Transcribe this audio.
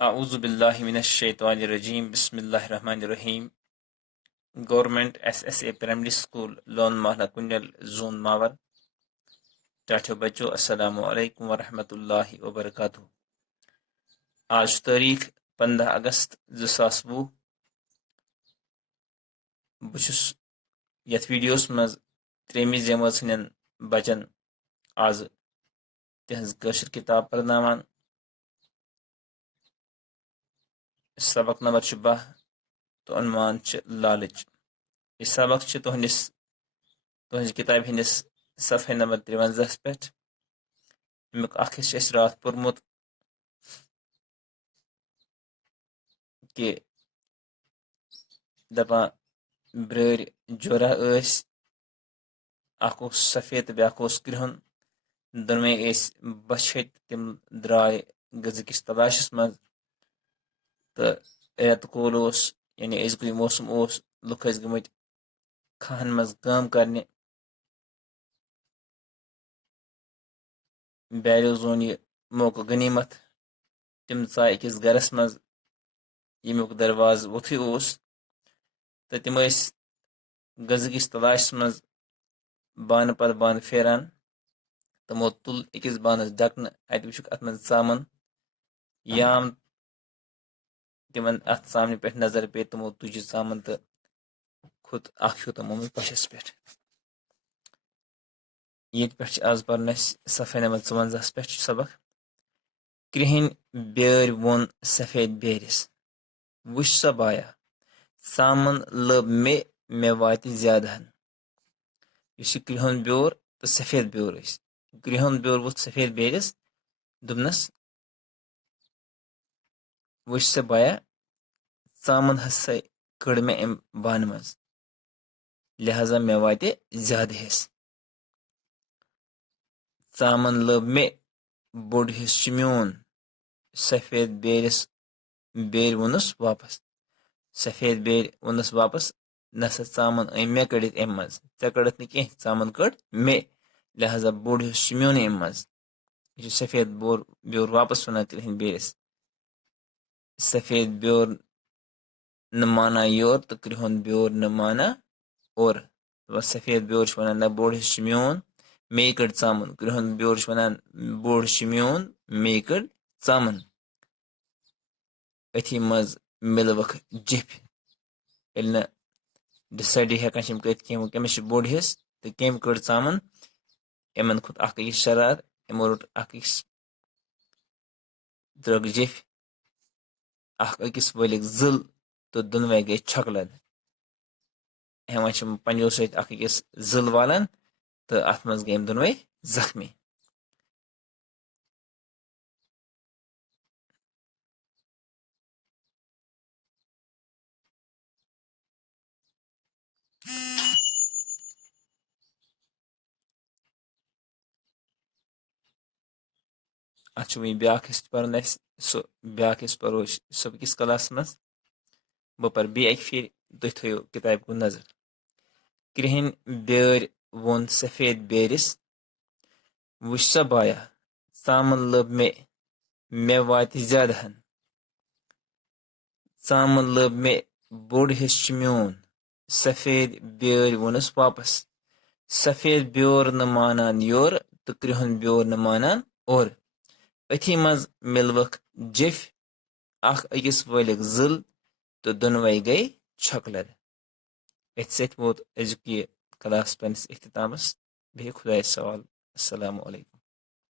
A'udzu billahi mineşşeytanirracim. Bismillahirrahmanirrahim. Government SSA Primary School loan महला Kunjal zone Mawar टाठो बच्चों अस्सलामु अलैकुम व रहमतुल्लाहि व बरकातुहू। आज तारीख 15 अगस्त 2020 बुछुस यथ वीडियोस मज त्रेमी जमात हन बचन आज तिहज कशर किताब परनावान। सबक नंबर 12 तो अनुमान लालच। यह सबक तुहज किताब हंदिस सफ़े नंबर 53 पे अमुक हिस्स रात पोर्मुत कि दपान ब्रर जोरा सफ़ेद तो ब्याक कृहन दोनवे बछत तम द्राय गजकिस तलाशस मज तो रेत कोल यानी अजुक मौसम लुक गमत खान मज काम करने बैरो जोन यह मौका गनीमत तम चाय अकिस गरस मज यमुक दरवाज वोथी तो तम गजकिस तलाश मज बान पत बान फेरान तमो तुल अकिस बानस ढकन अत वुक अत मज चामन याम तिमन अत सामने पे नजर पे तमो तुज चामन तो खुद हूँ तमो पशस पे ये पे आज पर सफ़े नंबर 54 पे सबक कृहन बेर वोन सफेद बेरिस वुश सा बाया सामन लब मे वात ज्यादहन। इस कृहन ब्योर तो सफेद ब्योर कृहन ब्योर वो सफेद बेरिस दुपनस वुश सा बाया सामन हसा कड़ मे अम बान मज लिहाजा मे वात ज्यादा हिस्स सामन लब मे बोड़ हिस्स म्योन सफेद बेरिस बेर वोनस वापस सफेद बेर वोनस वापस नसा चामन अम मे कड़ित अम मज ऐ कड़त नी चामन कड़ मे लिहाजा बोड़ हिस्स म्योन अम मज यह सफेद ब्योर वापस वन कृहन बेरिस सफेद ब्योर न माना योर तो कृहन ब्योर न माना और सफेद ब्योर वन न बोड़ हिस्स म्योन मे कड़ चामन कृहन ब्योर वन बोड़ हिस्स म्योन मे कड़ चामन अथी मज मिलवक जिप डिसाइड हेकान कमिस बोड़ हिस्स तो कम कड़ चामन यमन खुद शरार यमो रोट द्रग जिप अकिस वलिक जिल तो दोनवे गई छकलद हेवन पंजो सत अकिस जिल वालान तो अत मज गई दोनवे जख्मी। अत ब्या हिस्स पर्न सो ब्या हिस्स परो सबकिस क्लास मज बह पर बे अक फिर तुम थो किताब को नजर। कृहन बेर वोन सफेद बेरिस वुश सा बाया चामन लब मे वात ज्यादहन चामन लब मे बोड़ हिस्स म्योन सफेद बेर वोनस वापस सफेद ब्योर न मानान योर तो कृहन ब्योर न मानान और अथी मज मिलवक जिफ अकिस वलिक जिल तो दोनवे गई छकलद। अथ सत वोत अजुक यह क्लास पन्नस इख्तितामस। बिहियो खुदायस सवाल। अस्सलामु अलैकुम।